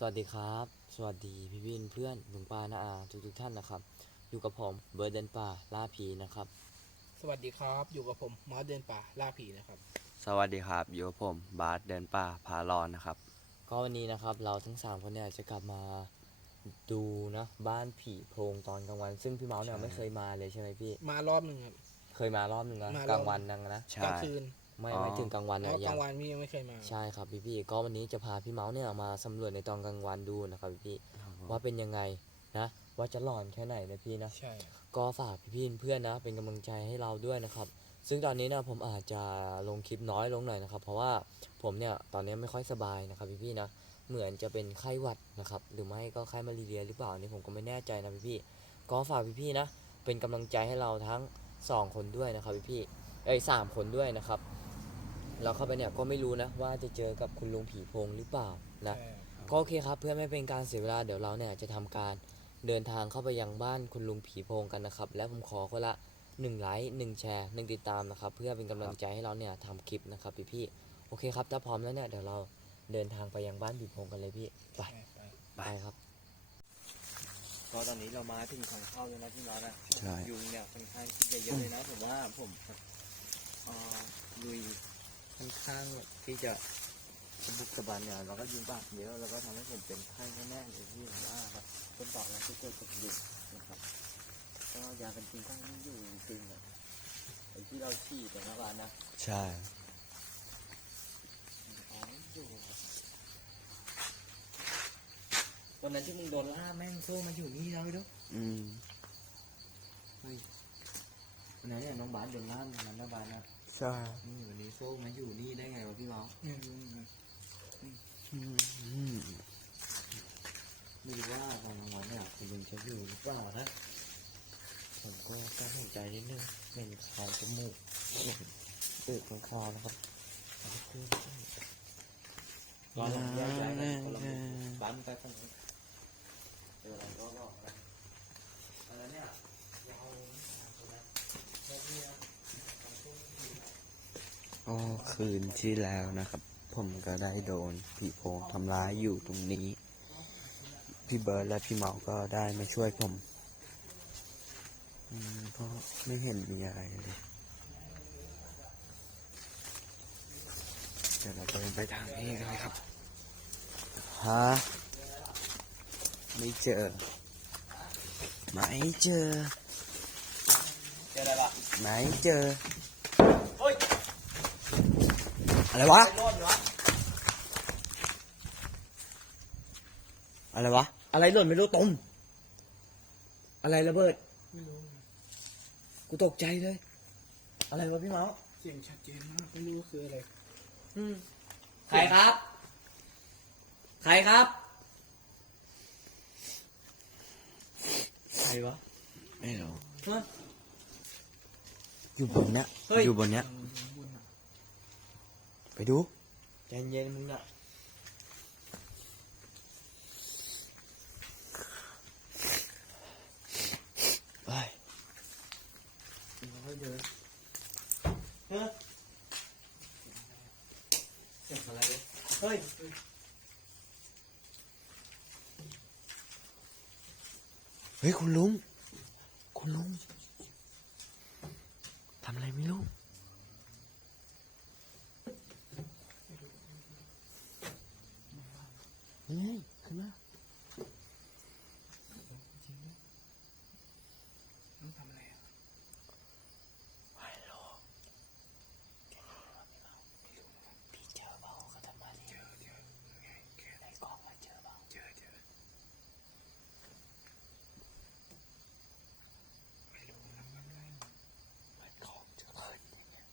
สวัสดีครับ สวัสดีพี่วินเพื่อนลุงป้าน้าอาทุกทุกๆท่านนะครับ อยู่กับผมเบิร์ดเดนป่าล่าผีนะครับ สวัสดีครับ อยู่กับผมมอสเดินป่าล่าผีนะครับ สวัสดีครับอยู่กับผมบาสเดินป่าพาลอนนะครับ ก็วันนี้นะครับเราทั้งสามคนเนี่ยจะกลับมาดูนะบ้านผีโพรงตอนกลางวัน ซึ่งพี่เมาส์เนี่ยใช่ไม่เคยมาเลยใช่ไหมพี่ มารอบหนึ่งครับ เคยมารอบหนึ่งนะมารอบ กลางวันนังนะใช่กลางคืน ไม่อ๋อ ไม่ถึงกลางวันแล้นะวกยัลางงวันพี่ยังไม่เคยมาใช่ครับพี่พี่ๆก็วันนี้จะพาพี่เมาส์เนี่ยมาสำรวจในตอนกลางวันดูนะครับพี่พี่ๆว่าเป็นยังไงนะ ว่าจะหลอนแค่ไหนนะพี่นะ ใช่ ก็ฝากพี่ๆเพื่อนๆนะเป็นกำลังใจให้เราด้วยนะครับ ซึ่งตอนนี้นะผมอาจจะลงคลิปน้อยลงหน่อยนะครับ เพราะว่าผมเนี่ยตอนนี้ไม่ค่อยสบายนะครับพี่ๆนะเหมือนจะเป็นไข้หวัดนะครับหรือไม่ก็ไข้มารีเรียหรือเปล่าอันนี่ผมก็ไม่แน่ใจนะพี่ๆก็ฝากพี่ๆนะเป็นกำลังใจให้เราทั้งสองคนด้วยนะครับพี่ๆเอ้ยสามคนด้วยนะครับ เราเข้าไปเนี่ยก็ไม่รู้นะว่าจะเจอกับคุณลุงผีโพงหรือเปล่านะใช่ครับก็โอเคครับเพื่อไม่เป็นการเสียเวลาเดี๋ยวเราเนี่ยจะทำการเดินทางเข้าไปยังบ้านคุณลุงผีโพงกันนะครับ และผมขอคนละ1ไลค์1แชร์1ติดตามนะครับ เพื่อเป็นกำลังใจให้เราเนี่ยทำคลิปนะครับพี่ๆโอเคครับถ้าพร้อมแล้วเนี่ยเดี๋ยวเราเดินทางไปยังบ้านผีโพงกันเลยพี่ไปใช่ไปไปครับก็ตอนนี้เรามาถึงทางเข้าแล้วนะพี่น้องนะใช่ยุงเนี่ยค่อนข้างที่จะเยอะเลยนะผมว่าผมเอ่อลุย ค่อนข้างที่จะบุกสะบันเนี่ยเราก็ยุงปากเยอะแล้วก็ทำให้ผมเป็นไข้แน่ๆเลยที่ผมว่าครับต้นต่อแล้วที่เกิดกับยุงนะครับก็ยากันจริงข้างนี้อยู่จริงๆอะไอ้ที่เราฉีดแต่นะบ้านนะใช่อ๋ออยู่วันนั้นที่มึงโดนล่าแม่งโซ่มาอยู่นี่แล้วด้วยอืมวันนั้นเนี่ยน้องบาสโดนล่าวันนั้นนะบาสนะ ใช่นี่วันนี้โซ่มาอยู่นี่ได้ไงวะพี่เมาส์อืมอืมไม่รู้ว่าตอนกลางวันเนี่ยคุณลุงจะอยู่หรือเปล่านะ ผมก็กลั้นหายใจนิดนึงเป็นคลายจมูกเปิดของคอนะครับเอาไปขึ้นรอหลังแยกย้ายกันคนละมุมบ้านไปฝั่งนู้นเจออะไรก็บอกกันอันนั้นเนี่ยเราเอานะแค่นี้นะ ก็คืนที่แล้วนะครับ ผมก็ได้โดนผีโพงทำร้ายอยู่ตรงนี้ พี่เบิร์ดและพี่เมาก็ได้มาช่วยผมอืมก็ไม่เห็นมีอะไรเลยเดี๋ยวเราเดินไปทางนี้กันครับฮะไม่เจอ ไม่เจอ เจออะไรล่ะไม่เจอ อะไรวะไปโน่นวะ อะไรวะ อะไรหล่นไม่รู้ตมอะไรระเบิดไม่รู้กูตกใจเลย อะไรวะพี่เมาส์เสียงชัดเจนมาก ไม่รู้คืออะไร อืมใครครับ ใครครับ ใครวะ ไม่รู้เฮ้ยอยู่บนเนี้ย เฮ้ย อยู่บนเนี้ยบนอะ ไปดู ใจเย็นมึงอะเฮ้ยค่อยๆเดินเฮ้ยเสียงอะไรวะเฮ้ยเฮ้ย คุณลุง คุณลุง ทำอะไรไม่รู้ นี่ไงขึ้นมา ต้องทำอะไรอะ พี่เจอเปล่าเขาทำมาเนี่ย เจอเจอไงแค่ ในกล้องมาเจอเปล่า เจอเจอไม่รู้นะมันอะไร มันของเจอเลยเนี่ย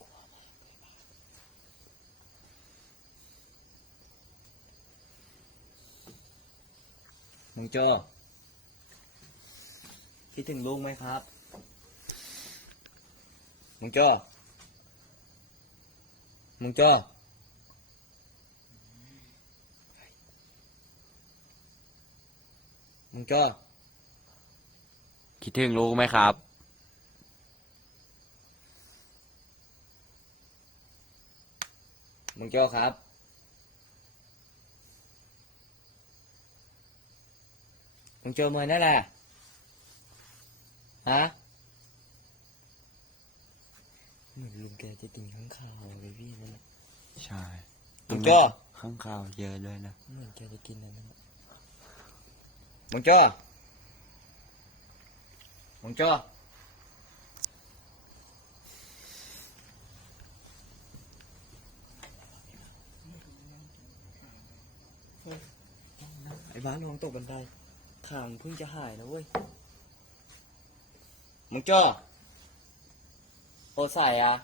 กลัวมากเลยบ้า มึงโจคิดถึงลุงไหมครับมึงโจมึงโจมึงโจคิดถึงลูกไหมครับ มึงโจ้ครับ มึงเจอมันนั่นแหละฮะเหมือนลุงแกจะกินข้างข่าวเลยพี่นั่นแหละใช่มึงเจ้าข้างข่าวเยอะด้วยนะเหมือนแกจะกินนั่นแหละมึงเจ้ามึงเจ้าไอ้บ้านลองตกบันได ขางเพิ่งจะหายนะเว้ย มึงจ้อโอใส่อะ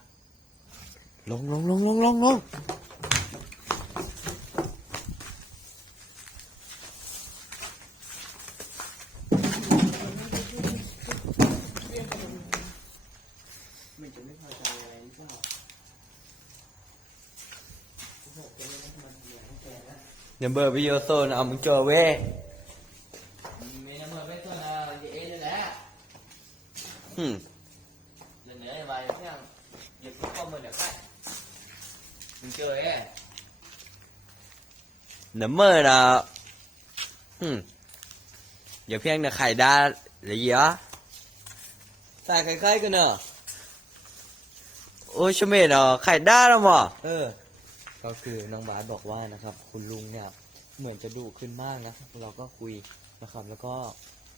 ลงลงลงลงลงลงมันจะไม่พอใจอะไรหรือเปล่าอย่าเบอร์วิดีโอโซนเอามึงเจอเว้ย อเอ้เดี๋ยวเมื่อนะอืมอย่าเพียงแต่ไข่ด้หรือเยอะใส่คล้ายๆกันเนอะโอ้ยชเมดอะไข่ด้แล้วมั้งเออก็คือน้องบาสบอกว่านะครับ คุณลุงเนี่ย เหมือนจะดุขึ้นมากนะเราก็คุยนะครับ แล้วก็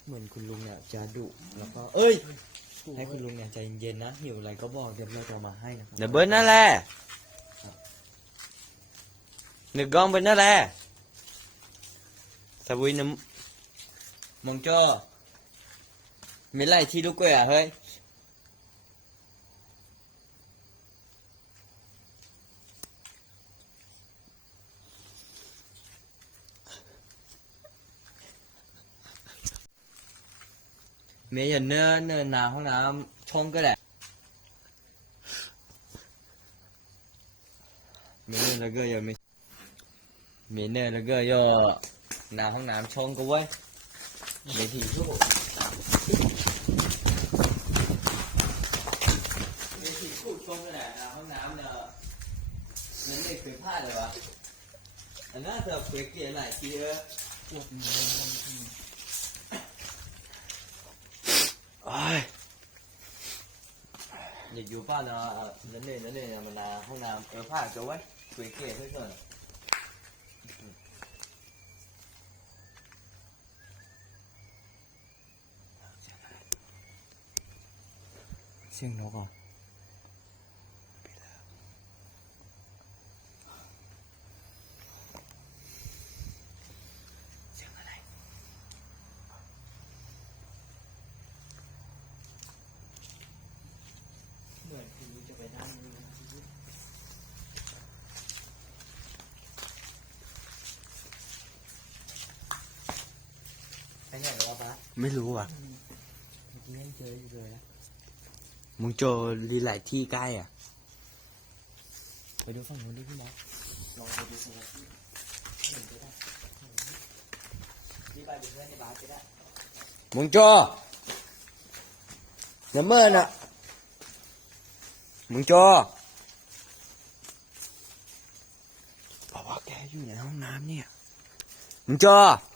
เหมือนคุณลุงเนี่ยจะดุแล้วก็ เอ้ย ให้คุณลุงเนี่ยใจเย็นๆนะหิวอะไรก็บอกเดี๋ยวเราจะเอามาให้นะครับเดี๋ยวเบิร์ดนั่นแหละหนึ่งกล้องเป็นนั่นแหละสวินน้มองจ้อมีไรที่ลูกเกยอะเฮ้ย เมย์อย่าเนินเนินน้ำห้องน้ำช่องก็ได้เมย์เนินแล้วก็อย่าไม่เมย์เนินแล้วก็อย่าห้องน้ำช่องก็ไว้ยเมธีกูเมธีกูช่องก็ได้น้ำห้องน้ำเนี่ยนั่นเด็กเคยพลาดเลยวะอันนั้นเธอเคยเกลียดหลายทีเออ ปวดมือทำทีำโอ้ยอย่าอยู่บ้านนะเอ่อนั่นเลยนั่นเลยนะมันนาห้องน้ำเออผ้าจะไว้คุยเกลียดเพื่อนเสียงนกอะ เหมือนคุณจะไปด้านนี้นะ ไปไหนแล้วปะไม่รู้อะ เมื่อกี้ยังเจออยู่เลยนะมึงโจรีหลายที่ใกล้อะ ไปดูฝั่งนู้นดิพี่มอสลองไปดูฝั่งนู้นเห็นก็ได้พี่ไปเป็นเพื่อนในบาสก็ได้มึงโจเดี๋ยวเมื่อน่ะ มึงโจบอกว่าแกอยู่ในห้องน้ำเนี่ย มึงโจนั่นไรที่ใกล้อะที่ไหนวะไม่เจอ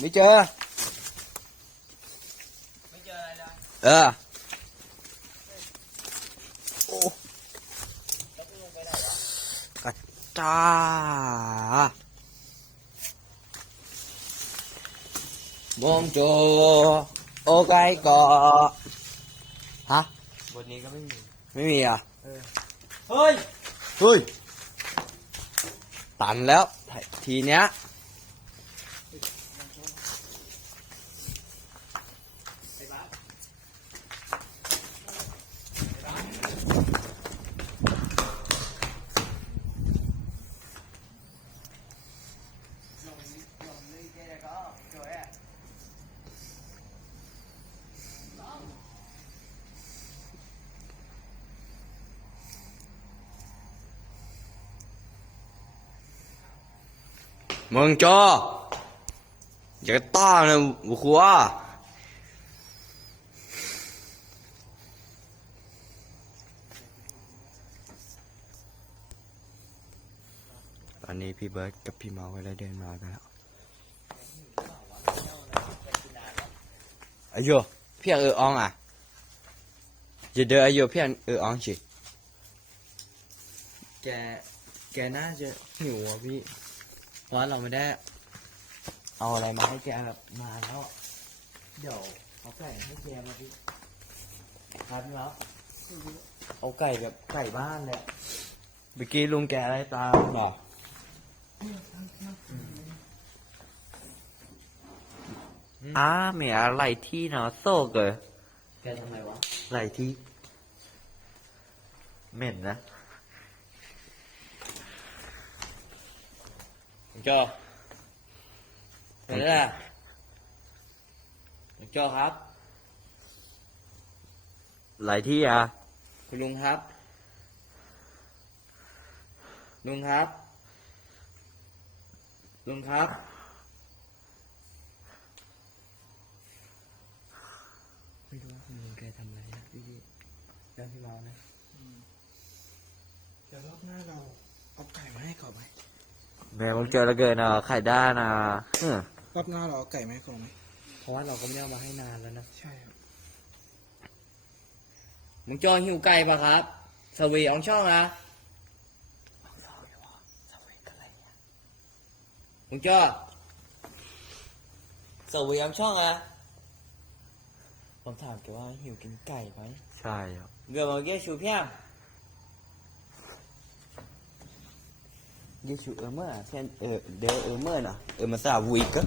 รู้อ่ะ ไม่เห็นเห็นนะ ไม่เจอไม่เจอ ไม่เจอ ไม่เจออะไรเลย เออ โอ้กระจ้ามองโจ โอไกก่อฮะ บทนี้ก็ไม่มี ไม่มีอ่ะ เฮ้ย เฮ้ย ตันแล้ว ทีเนี้ย มึงจออย่าต้านะบุคัวตอนนี้พี่เบิร์ดกับพี่เมาก็ได้เดินมากันแล้วอายุพี่เอออองอะจะเดินอายุพี่เอออองสิแก แกน่าจะหิวอะพี่ เพราะว่าเราไม่ได้เอาอะไรมาให้แกแบบมาแล้ว เดี๋ยวเอาไก่ให้แกมาพี่ครับพี่เมาเอาไก่แบบไก่บ้านเลยอะเมื่อกี้ลุงแกอะไรตามหรออ่าเมียอะไรที่เนาะโซกเลยแกทำไมวะอะไรที่เหม็นนะ ลุงโจเห็นแล้วลุงโจครับอะไรที่อะ คุณลุงครับ ลุงครับ ลุงครับ ไม่รู้ว่าคุณลุงแกทำอะไรนะพี่พี่เรื่องพี่เมานะ เดี๋ยวรอบหน้าเราเอาไก่มาให้ก่อนไหม แม่มึงเจอแล้วเกินอะไข่ด้านอะเออรอบหน้าเราเอาไก่มาให้ก่อนไหมเพราะว่าเราก็ไม่ได้เอามาให้นานแล้วนะ ใช่ครับมึงจอหิวไก่ปะครับสวีอองช่องนะมึงจอสวีอองช่องอะผมถามแกว่าหิวกินไก่ไหมใช่ครับ เกือบมาเกี้ชูเพียง ยี่ชูเออเมื่อเช่นเออเดอเออเมื่อน่ะเออมาสาวีกะ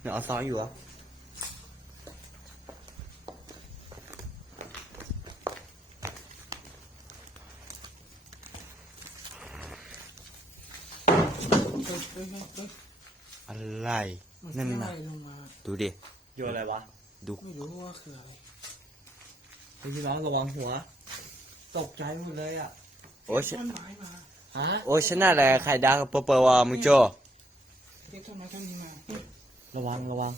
เนี่ยเอาซอยอยู่เหรอะเอ้ยเอ้ยเอ้ยเอ้ยอะไรมันนั่นคือน่ะอะไรลงมา ดูดิ โยนอะไรวะดู ไม่รู้ว่าคืออะไร พี่น้องระวังหัว ตกใจหมดเลยอะ โอ้ยต้นไม้มาฮะโอ้ยชนะแหละไข่ดาวกับเปอร์เปอร์วะมึงโจเรียกต้นไม้ต้นนี้มาระวังระวัง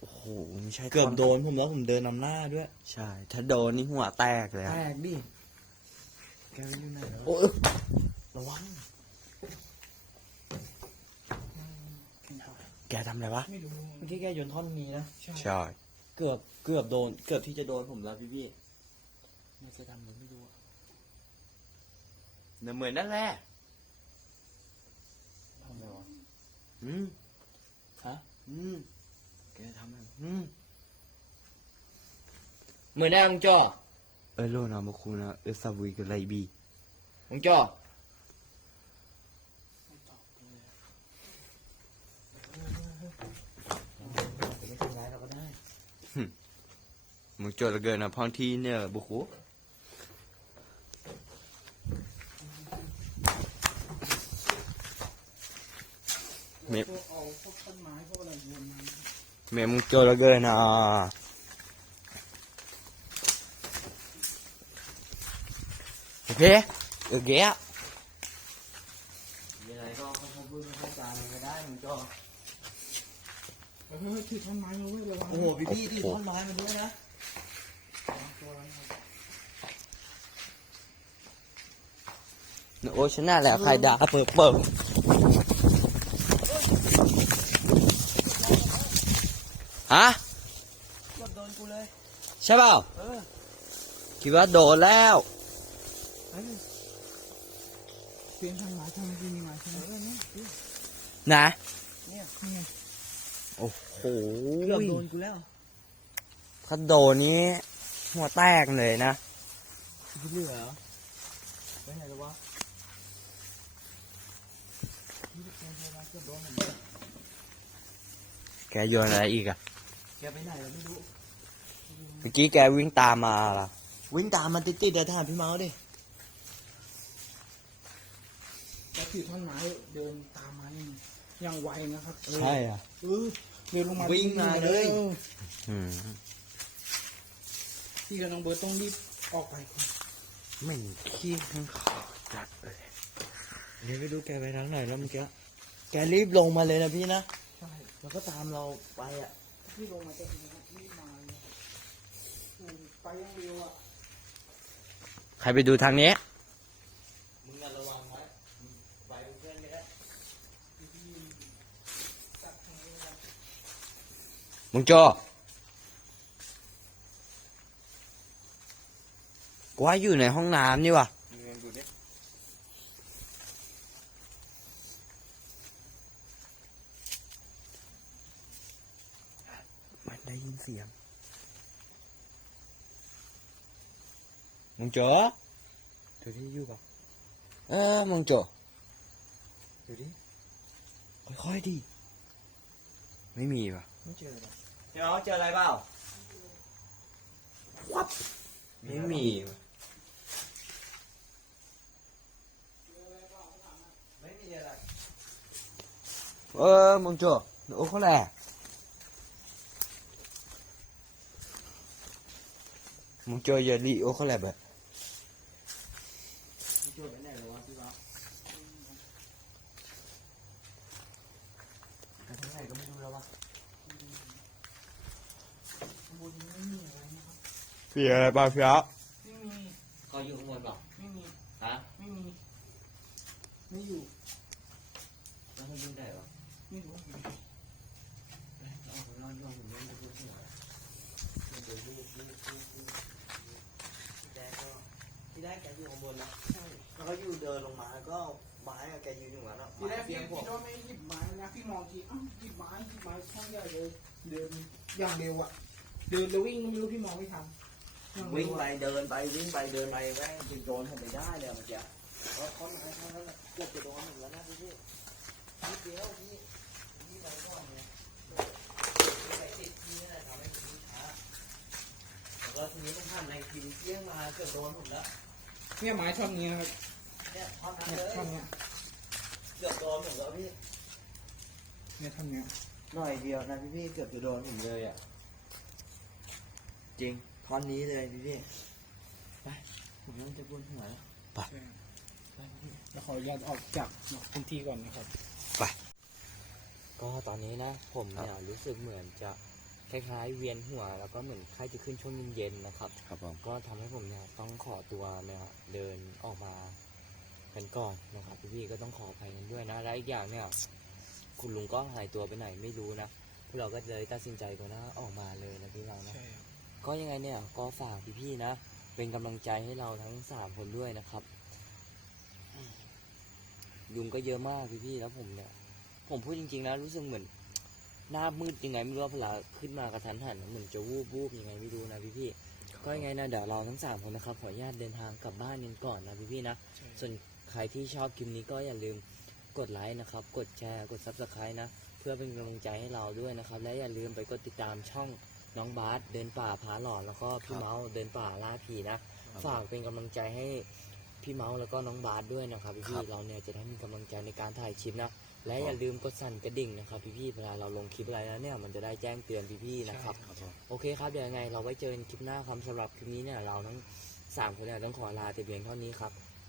โอ้โหไม่ใช่เกือบท่โดนผมแล้วผมเดินนำหน้าด้วย ใช่ ถ้าโดนนี่หัวแตกเลยแตอะกดิแกไปอยู่ไหนแล้วโอ้ยระวัง แกทำอะไรวะไม่รู้เมื่อกี้แกโยนท่อนนี้นะใช่ใช่ เกือบเกือบโดน เกือบที่จะโดนผมแล้วพี่พี่มันจะทำหรือไม่รู้อะ เหมือนนั่นแหละทำไงวะอืมฮะอืมแกทำอะไรอืม เหมือนได้มึงจ่อเออโลนามาคูนะเออซาวีกับไลบีมึงจ่อจะไม่ทำร้ายเราก็ได้มึงโจทย์เหลือ เกินนะพังทีเนี่ยบุคูเมพวกเอาพวกต้นไม้พวกอะไรโยนมาเมมึงโจทย์เหลือเกินนะโอเคเออเกี้ยมีอะไรก็ค่อยๆพูดค่อยๆจามันก็ได้มึงจ่อเฮ้ยถือต้นไม้มาเว้ยระวังโอ้โหพี่พี่ที่ท่อนไม้มาด้วยนะตัวนั้นครับโอ้ชนะแหละใครด่าเปิดเปิด ฮะกดโดนกูเลยใช่เปล่าเออคิดว่าโดนแล้วเฮ้ยเปลี่ยนต้นไม้ทำไมที่มีไม้ใช่ไหมเออเนี่ยนะเนี่ยนี่ไงโอ้โหเกือบโดนกูแล้วถ้าโดนนี้หัวแตกเลยนะพี่เหลือเหรอไปไหนแล้ววะ แกโยนอะไรอีกอะแกไปไหนแล้วไม่รู้ เมื่อกี้แกวิ่งตามมาล่ะ วิ่งตามมันติดๆเดี๋ยวถามพี่เมาส์ดิแล้วถือท่อนไม้เดินตามมาอย่างอย่างไวนะครับเออใช่อะ เออเดินลงมาวิ่งมาเลย อออืมพี่กับน้องเบิร์ตต้องรีบออกไปก่อนไม่ขี้ข้างขอจัดเลยเดี๋ยวไปดูแกไปทางไหนแล้วเมื่อกี้ แกรีบลงมาเลยนะพี่นะ ใช่แล้วก็ตามเราไปอะพี่ลงมาจากนี้นะรีบมาไปยังเร็วอะใครไปดูทางนี้มึงอะระวังไว้ไปเพื่อนไม่ได้จัดทางนี้นะมึงโจกูว่าอยู่ในห้องน้ำนี่วะ มึงเรียนดูดิ มันได้ยิน เสียงมึงเจอดูที่อยู่ป่ะเออมึงเจอดูดิค่อยๆดิไม่มีป่ะไม่เจอหรอกเดี๋ยวเจออะไรเปล่าไม่มีว่ะไม่มีอะไรเออมึงโจโอ้เขาแหละ มึงเจอเยลีโอเขาแหละแบบมึงเจอไหนแล้ววะพี่บ้าไหนก็ไม่รู้แล้ววะข้างบนนี้ไม่มีอะไรนะครับเสียอะไรป่ะพี่อ๊ะ ไม่มี เขาอยู่ข้างบนเปล่า ไม่มี ฮะ ไม่มี ไม่อยู่ แล้วเขาอยู่ไหนวะ ไม่รู้ เอาไปนอนอยู่ผมไม่รู้ที่ไหนเดี๋ยวลูกลูกลูกลูกที่แรกก็ที่แรกแกอยู่ข้างบนนะ ใช่ แล้วก็อยู่เดินลงมาแล้วก็ไม้อะแกยืนอยู่นั้นอะทีแรกเสีพี่ยงผมพี่โน้ตไม่หยิบไม้นะพี่มองทีอ้าวหยิบไม้หยิบไม้ช่องใหญ่เลยเดินอย่างเร็วอะ เดินแล้ววิ่งก็ไม่รู้พี่มองไม่ทันอย่างเร็วิ่งอะ ไปเดินไปวิ่งไปเดินไปแม่งจะโดนผมไปได้เลยอะเมื่อกี้เพราะเขาไม้เท่านั้นแหละเกือบจะโดนผมแล้วนะพี่พี่นิดเดียวพี่พี่ไปก่อนเนี่ยไปติดพี่นี่แหละทำให้ผมวิ่งช้าแต่ว่าทีนี้มันผ่านในทีเที่ยงมาเกือบโดนผมแล้วเนี่ยไม้ช่องนี้นะครับ เนี่ยท่อนนั้นเนี่ยเลยช่องเนี้ยเกือบโดนผมแล้วพี่เนี่ยช่องเนี้ยหน่อยเดียวนะพี่พี่เกือบจะโดนผมเลยอะ จริงท่อนนี้เลยพี่พี่ไปผมเริ่มจะปวดหัวแล้วใช่แล้วขออนุญาตออกจากพื้นที่ก่อนนะครับ ก็ตอนนี้นะ ผมเนี่ยรู้สึกเหมือนจะคล้ายๆ เวียนหัว แล้วก็เหมือนไข้จะขึ้นช่วงเย็นๆนะครับ ครับผมก็ทำให้ผมเนี่ยต้องขอตัวเนี่ยเดินออกมา กันก่อนนะครับพี่ๆก็ต้องขออภัยกันด้วยนะและอีกอย่างเนี่ย คุณลุงก็หายตัวไปไหนไม่รู้นะพวกเราก็เลยตัดสินใจตัวนะออกมาเลยนะพี่เรานะใช่ก็ยังไงเนี่ยก็ฝากพี่ๆนะ เป็นกำลังใจให้เราทั้งสามคนด้วยนะครับยุงก็เยอะมากพี่ๆแล้วผมเนี่ย ผมพูดจริงๆนะรู้สึกเหมือนหน้ามืดยังไงไม่รู้ว่าพลาขึ้นมากระทันหันเหมือนจะวูบวูบยังไงไม่รู้นะพี่ๆก็ยังไงนะเดี๋ยวเราทั้งสามคนนะครับขออนุญาตเดินทางกลับบ้านกันก่อนนะพี่ๆนะใช่ส่วน ใครที่ชอบคลิปนี้ก็อย่าลืมกดไลค์นะครับ กดแชร์ กด subscribe นะ เพื่อเป็นกำลังใจให้เราด้วยนะครับ และอย่าลืมไปกดติดตามช่องน้องบาสเดินป่าผาหลอนแล้วก็พี่เมาส์เดินป่าล่าผีนะ ฝากเป็นกำลังใจให้พี่เมาส์แล้วก็น้องบาสด้วยนะครับพี่ๆเราเนี่ยจะได้มีกำลังใจในการถ่ายคลิปนะ และอย่าลืมกดสั่นกระดิ่งนะครับพี่ๆเวลาเราลงคลิปอะไรแล้วเนี่ยมันจะได้แจ้งเตือนพี่ๆนะครับครับผมโอเคครับเดี๋ยวยังไงเราไว้เจอกันคลิปหน้าครับสำหรับคลิปนี้เนี่ยเราทั้งสามคนเนี่ยต้องขอลาแต่เพียงเท่านี้ครับ